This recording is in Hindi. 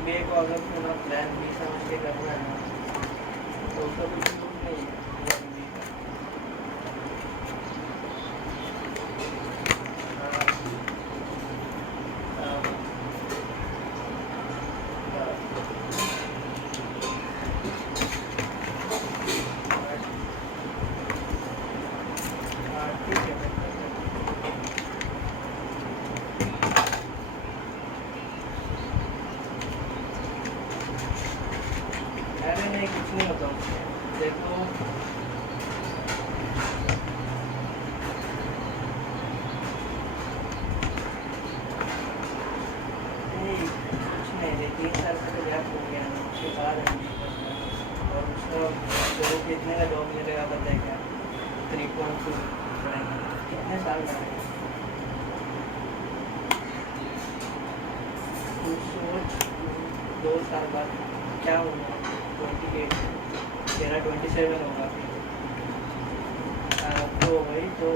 एमबीए को अगर पूरा प्लान भी समझ के करना है तो उसका कुछ यूज नहीं है MBA का। ठीक है अरे नहीं कुछ नहीं होता देखो नहीं कुछ नहीं 3 साल का तो गैप हो गया उसके बाद और उसका जॉब कितने का जॉब मिलेगा पता है क्या 3.2 कितने साल का है सोच 2 साल बाद क्या होगा 28 तेरा 27 होगा फिर तो वही तो